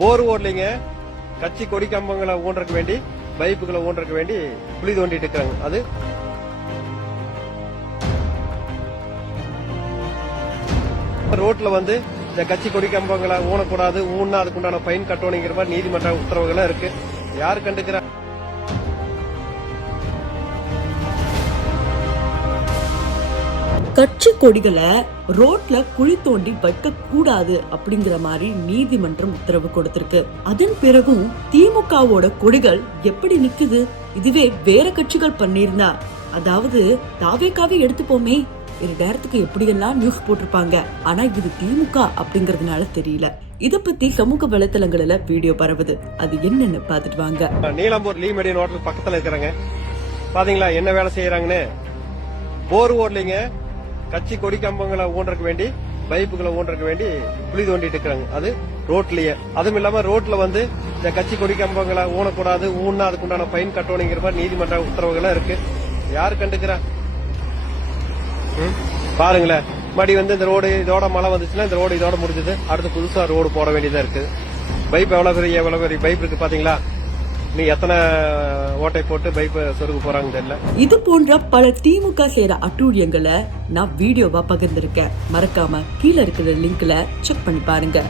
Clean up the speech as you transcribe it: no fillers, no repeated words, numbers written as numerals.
போர் ஓடலிங்க, கட்சி கொடி கம்பங்களை ஊன்றக்கு வேண்டி, பைப்புகளை ஊன்றக்கு வேண்டி குழி தோண்டிட்டு இருக்காங்க. அது ரோட்ல வந்து இந்த கட்சி கொடி கம்பங்களை ஊனக்கூடாது, ஊன்னா அதுக்குண்டான ஃபைன் கட்டணுங்கிற மாதிரி நீதிமன்ற உத்தரவுகள் இருக்கு. யாரு கண்டுக்கிறா? கட்சி கொடிகளை ரோட்ல குழி தோண்டி வைக்க கூடாது அப்படிங்கிற மாதிரி நீதிமன்றம் உத்தரவு கொடுத்திருக்கு. அதன் பிறகும் திமுகவோட கொடிகள் எப்படி நிக்குது? இதுவே வேற கட்சிகள் பண்ணிருந்தா, அதாவது தாவேக்காவே எடுத்துப்போமே, ஒரு நேரத்துக்கு எப்படி எல்லாம் நியூஸ் போட்டிருப்பாங்க. ஆனா இது திமுக அப்படிங்கறதுனால தெரியல. இத பத்தி சமூக வலைத்தளங்கள்ல வீடியோ பரவுது. அது என்னன்னு பாத்துட்டு வாங்க. நீலாம்பூர் லீ மெடியன் ஹோட்டல் பக்கத்துல இருக்கிறாங்க. பாத்தீங்களா என்ன வேலை செய்யறாங்கன்னு? போர் ஓடலிங்க, கட்சி கொடி கம்பங்களை ஊன்றக்கு வேண்டி, பைப்புகளை ஊன்றக்கு வேண்டி குழி தோண்டிட்டு இருக்காங்க. அது ரோட்லயே. அதுவும் இல்லாம ரோட்ல வந்து இந்த கட்சி கொடி கம்பங்களை ஊனக்கூடாது, ஊன்னா அதுக்குண்டான ஃபைன் கட்டணுங்கிற மாதிரி நீதிமன்ற உத்தரவுகள் இருக்கு. யாரு கண்டுக்கிறா? பாருங்களேன், மறுபடி வந்து இந்த ரோடு இதோட மழை வந்துச்சுன்னா இந்த ரோடு இதோட முடிஞ்சது. அடுத்து புதுசா ரோடு போட வேண்டியதா இருக்கு. பைப் எவ்வளவு பெரிய பைப் இருக்கு பாத்தீங்களா? நீ எத்தனை ஓட்டை போட்டு பைப் சொருகு போறாங்க தெரியல. இது போன்ற பல திமுக செய்யற அட்டூழியங்களை நான் வீடியோவா பகிர்ந்திருக்கேன். மறக்காம கீழே இருக்கிற லிங்க்ல செக் பண்ணி பாருங்க.